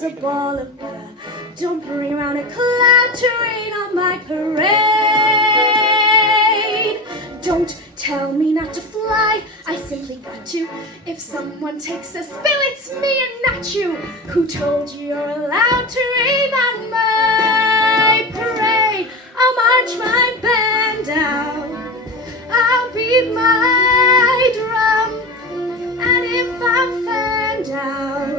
was a ball of butter. Don't bring around a cloud to rain on my parade. Don't tell me not to fly, I simply got to. If someone takes a spill, it's me and not you. Who told you you're allowed to rain on my parade? I'll march my band out, I'll beat my drum, and if I'm found out,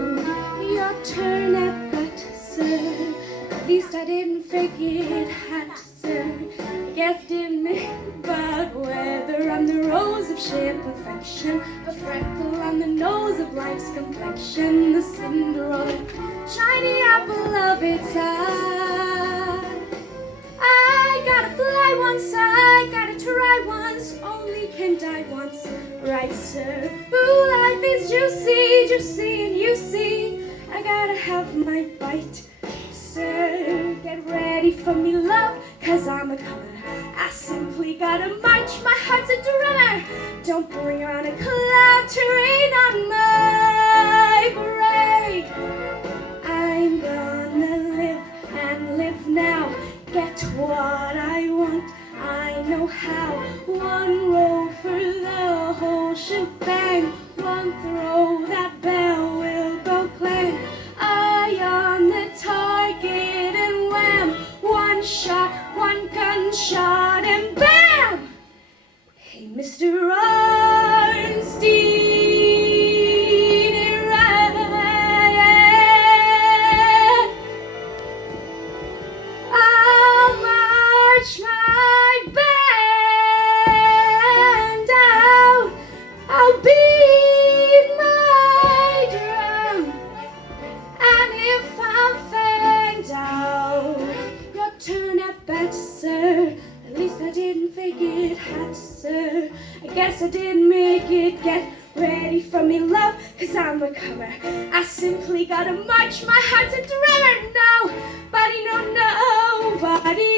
your turn at bat, sir. At least I didn't fake it, hat, sir. I guess didn't make bad weather. I'm the rose of sheer perfection, a freckle on the nose of life's complexion, the Cinderella, shiny apple of its eye. I gotta fly once, I gotta try once, only can die once, right, sir? Ooh, life is juicy, juicy, and you see, I gotta have my bite, sir. Get ready for me, love, 'cause I'm a comer. I simply gotta march, my heart's a drummer. Don't bring around a cloud to rain on my parade. I'm gonna live and live now, get what I want, I know how. One roll for the whole shebang, one throw, that bell will go clang. Eye on the target and wham, one shot, one gunshot and bam! Hey, Mr. Arnstein, right? I'll march my band out, I'll beat my drum, and if I'm found out, your turn at bat, sir. At least I didn't fake it, hat, sir. I guess I didn't make it. Get ready for me, love, 'cause I'm a comer. I simply gotta march, my heart's a drummer. Nobody, no, nobody